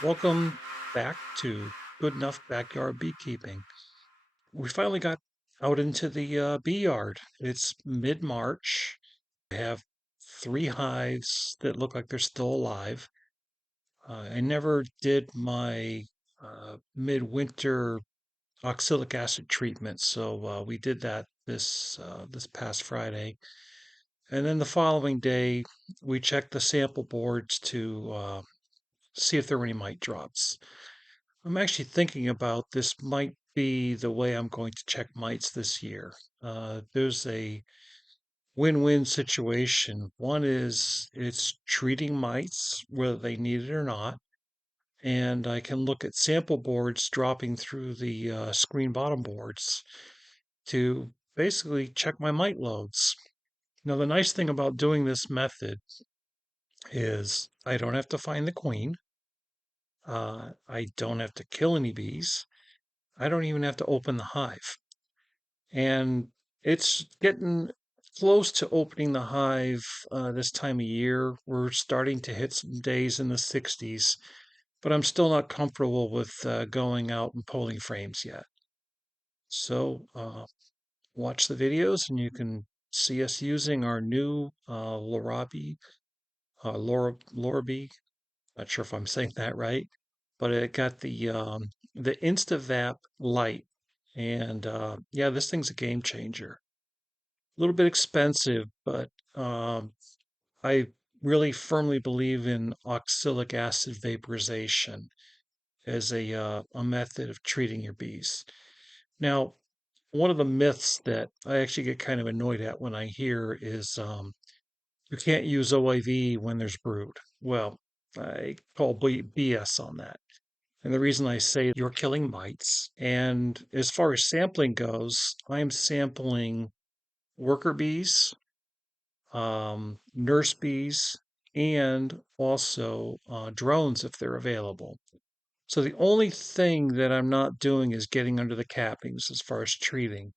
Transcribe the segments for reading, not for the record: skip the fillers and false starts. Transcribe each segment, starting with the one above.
Welcome back to Good Enough Backyard Beekeeping. We finally got out into the bee yard. It's mid-March. I have 3 hives that look like they're still alive. I never did my midwinter oxalic acid treatment, so we did that this past Friday. And then the following day, we checked the sample boards to see if there were any mite drops. I'm actually thinking about this might be the way I'm going to check mites this year. There's a win-win situation. One is it's treating mites whether they need it or not, and I can look at sample boards dropping through the screen bottom boards to basically check my mite loads. Now, the nice thing about doing this method is I don't have to find the queen. I don't have to kill any bees. I don't even have to open the hive. And it's getting close to opening the hive this time of year. We're starting to hit some days in the 60s, but I'm still not comfortable with going out and pulling frames yet. So watch the videos and you can see us using our new Lorob, not sure if I'm saying that right, but it got the Instavap Lite. And yeah, this thing's a game changer. A little bit expensive, but I really firmly believe in oxalic acid vaporization as a method of treating your bees. Now, one of the myths that I actually get kind of annoyed at when I hear is you can't use OIV when there's brood. Well, I call BS on that. And the reason I say you're killing mites, and as far as sampling goes, I'm sampling worker bees, nurse bees, and also drones if they're available. So the only thing that I'm not doing is getting under the cappings as far as treating.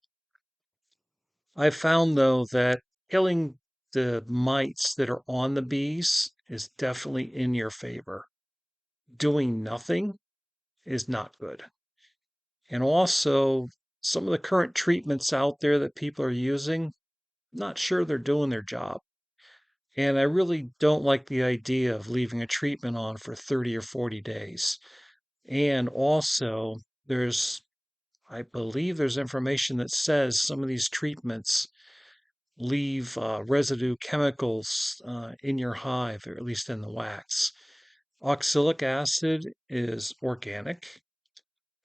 I've found though that killing the mites that are on the bees is definitely in your favor. Doing nothing is not good. And also, some of the current treatments out there that people are using, not sure they're doing their job. And I really don't like the idea of leaving a treatment on for 30 or 40 days. And also, I believe there's information that says some of these treatments leave residue chemicals in your hive, or at least in the wax. Oxalic acid is organic,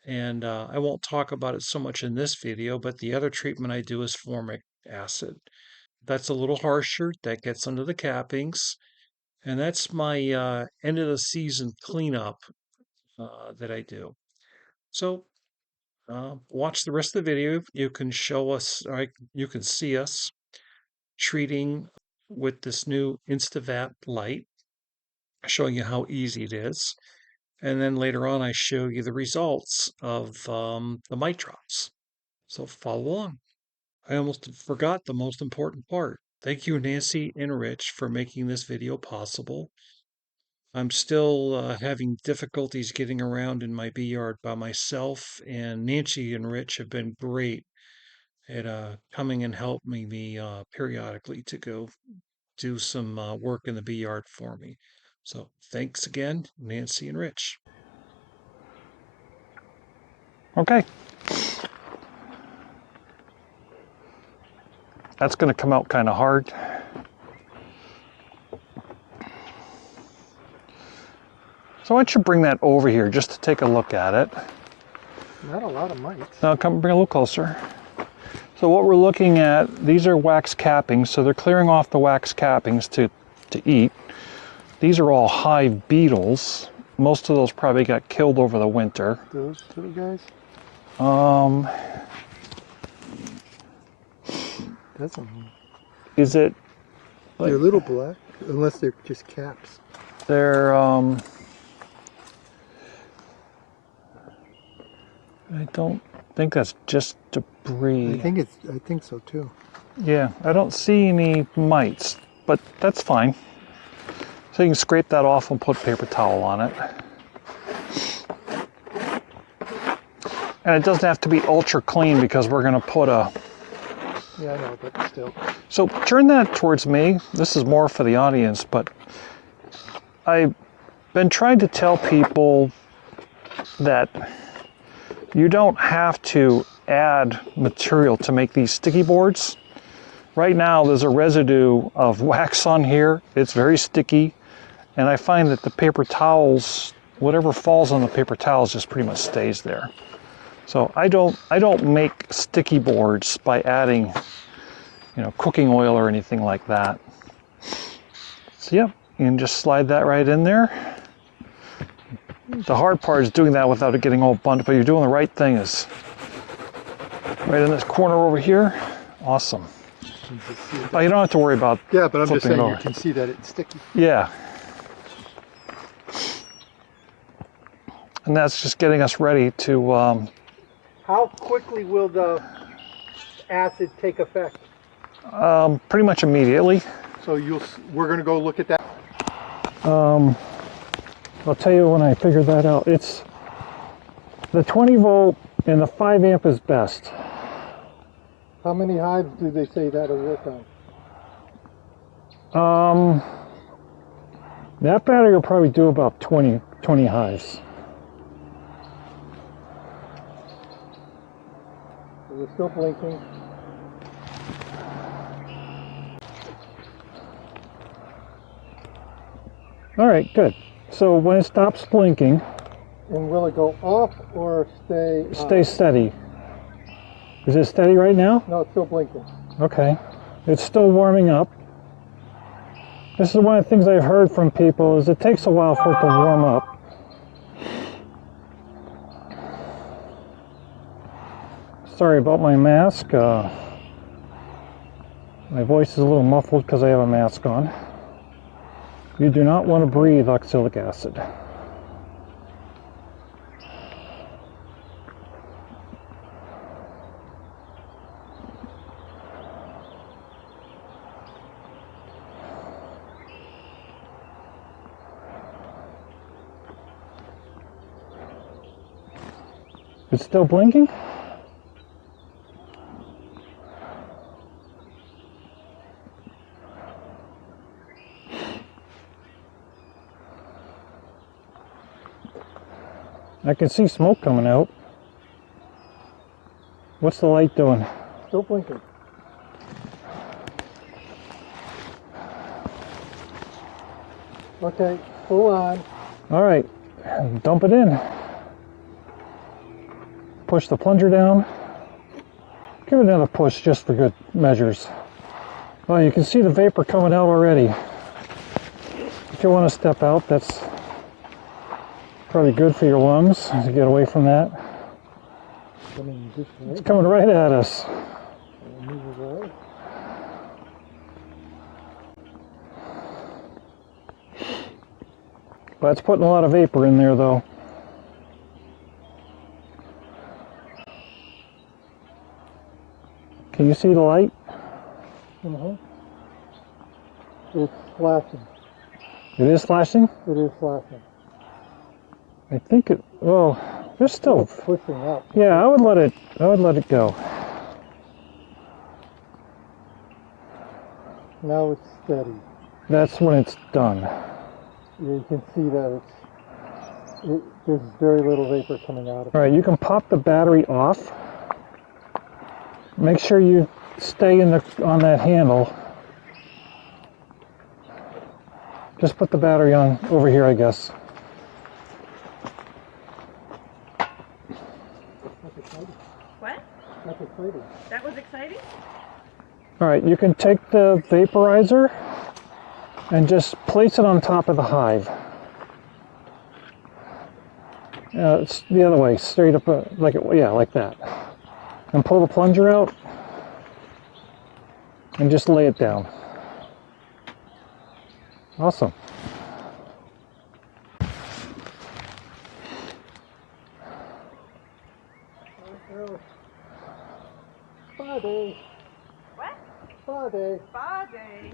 and I won't talk about it so much in this video, but the other treatment I do is formic acid. That's a little harsher, that gets under the cappings, and that's my end of the season cleanup that I do. So watch the rest of the video. You can show us, or you can see us treating with this new Instavap Lite, showing you how easy it is. And then later on, I show you the results of the mite drops. So follow along. I almost forgot the most important part. Thank you, Nancy and Rich, for making this video possible. I'm still having difficulties getting around in my bee yard by myself, and Nancy and Rich have been great at coming and helping me periodically to go do some work in the bee yard for me. So thanks again, Nancy and Rich. Okay. That's going to come out kind of hard. So why don't you bring that over here just to take a look at it. Not a lot of mites. Now come bring a little closer. So what we're looking at, these are wax cappings, so they're clearing off the wax cappings to eat. These are all hive beetles. Most of those probably got killed over the winter. Those little guys? Doesn't. Is it? They're a little black, unless they're just caps. They're I don't think that's just debris. I think so too. Yeah, I don't see any mites, but that's fine. So you can scrape that off and put a paper towel on it. And it doesn't have to be ultra clean because we're going to put a... Yeah, I know, but still. So turn that towards me. This is more for the audience, but I've been trying to tell people that you don't have to add material to make these sticky boards. Right now there's a residue of wax on here. It's very sticky, and I find that the paper towels, whatever falls on the paper towels just pretty much stays there. So I don't make sticky boards by adding, you know, cooking oil or anything like that. So yeah, you can just slide that right in there. The hard part is doing that without it getting all bundled, but you're doing the right thing. Is right in this corner over here. Awesome. Oh, you don't have to worry about Yeah, but I'm just flipping it saying you over. can see that it's sticky. Yeah. And that's just getting us ready to, How quickly will the acid take effect? pretty much immediately. So we're going to go look at that. I'll tell you when I figure that out. It's the 20 volt and the 5 amp is best. How many hives do they say that'll work on? That battery will probably do about 20 hives. We're still blinking. All right, good. So when it stops blinking, And will it go off or stay on? stay steady. Is it steady right now? No, it's still blinking. Okay. It's still warming up. This is one of the things I've heard from people is it takes a while for it to warm up. Sorry about my mask. My voice is a little muffled because I have a mask on. You do not want to breathe oxalic acid. It's still blinking? I can see smoke coming out. What's the light doing? Still blinking. Okay, hold on. All right, dump it in. Push the plunger down. Give it another push just for good measures. Well, you can see the vapor coming out already. If you want to step out, that's probably good for your lungs to get away from that. Coming this way. It's coming right at us. Move away. But it's putting a lot of vapor in there, though. Can you see the light? It's flashing. It is flashing? It is flashing. I think it, well, there's still, It's pushing up. yeah, I would let it go. Now it's steady. That's when it's done. You can see that there's very little vapor coming out of it. All right, you can pop the battery off. Make sure you stay on that handle. Just put the battery on over here, I guess. What? That's exciting. That was exciting? All right, you can take the vaporizer and just place it on top of the hive. It's the other way, straight up, like that. And pull the plunger out and just lay it down. Awesome. Spa day. What? Spa day. Spa day.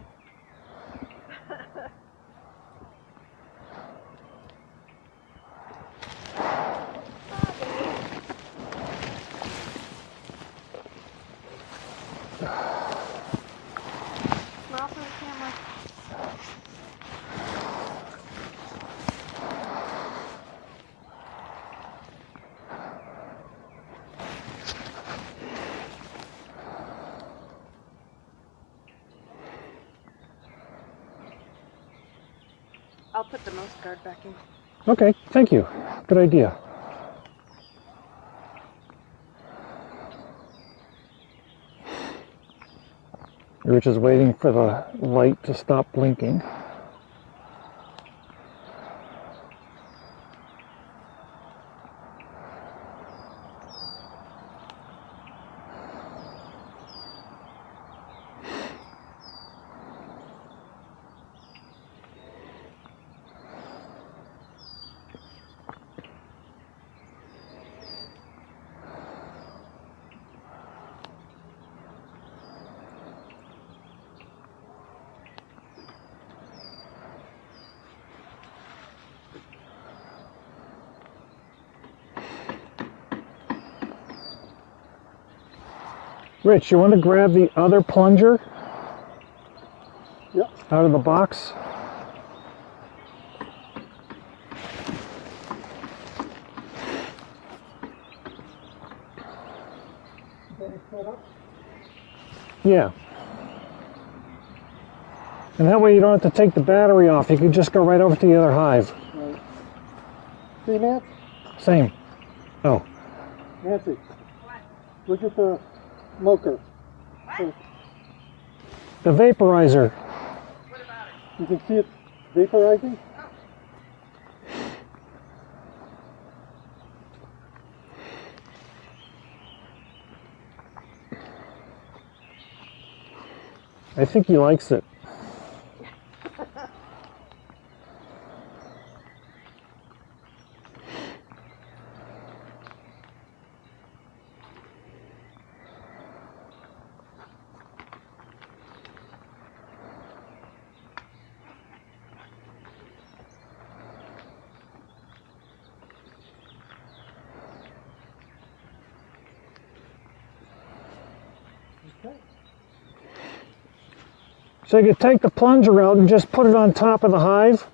I'll put the mouse guard back in. Okay, thank you. Good idea. We're just waiting for the light to stop blinking. Rich, you want to grab the other plunger Yep. out of the box? Yeah. And that way you don't have to take the battery off. You can just go right over to the other hive. Right. See, Nancy? Same. Oh, Nancy, What? look at the smoker. the vaporizer. What about it? You can see it vaporizing? I think he likes it. Okay. So you could take the plunger out and just put it on top of the hive.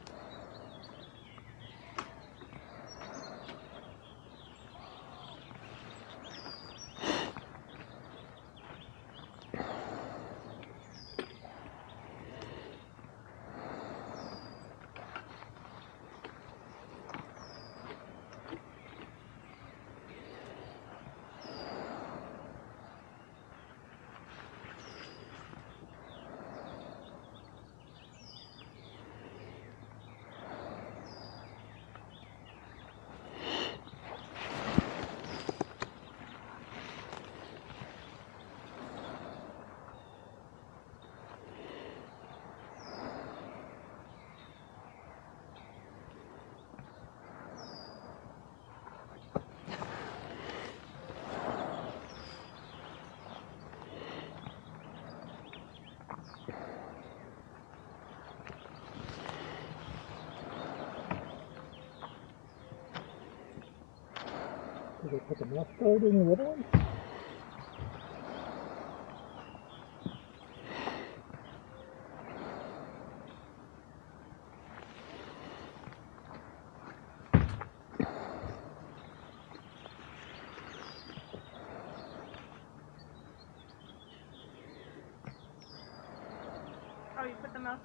Did I put the mouse guard in the other one? Oh, you put the mouse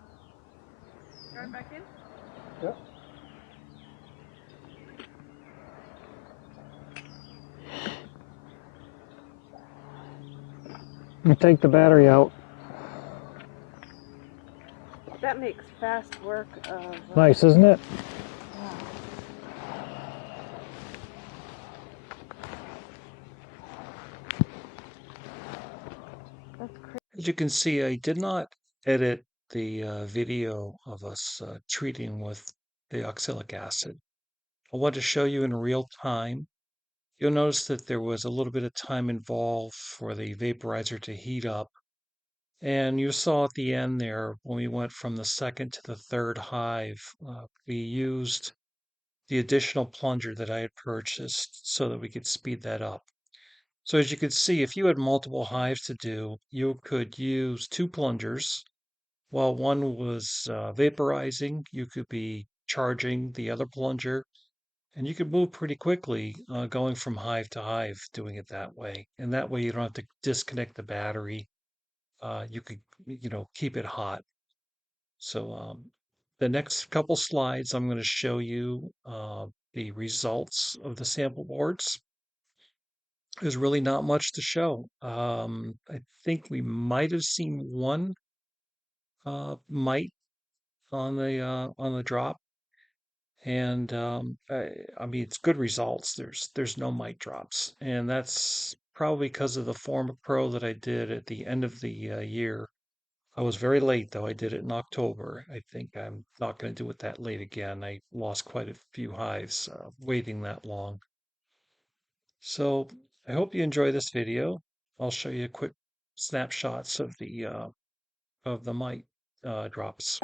guard back in? Yep. And take the battery out. That makes fast work of... Nice, isn't it? That's crazy. As you can see, I did not edit the video of us treating with the oxalic acid. I want to show you in real time. You'll notice that there was a little bit of time involved for the vaporizer to heat up. And you saw at the end there, when we went from the second to the third hive, we used the additional plunger that I had purchased so that we could speed that up. So as you can see, if you had multiple hives to do, you could use two plungers. While one was vaporizing, you could be charging the other plunger, and you could move pretty quickly going from hive to hive, doing it that way. And that way you don't have to disconnect the battery. You could, keep it hot. So the next couple slides, I'm going to show you the results of the sample boards. There's really not much to show. I think we might have seen one mite on the drop, and I mean it's good results. There's no mite drops, and that's probably because of the Form Pro that I did at the end of the year. I was very late though. I did it in October. I think I'm not going to do it that late again. I lost quite a few hives waiting that long. So I hope you enjoy this video. I'll show you quick snapshots of the mite drops.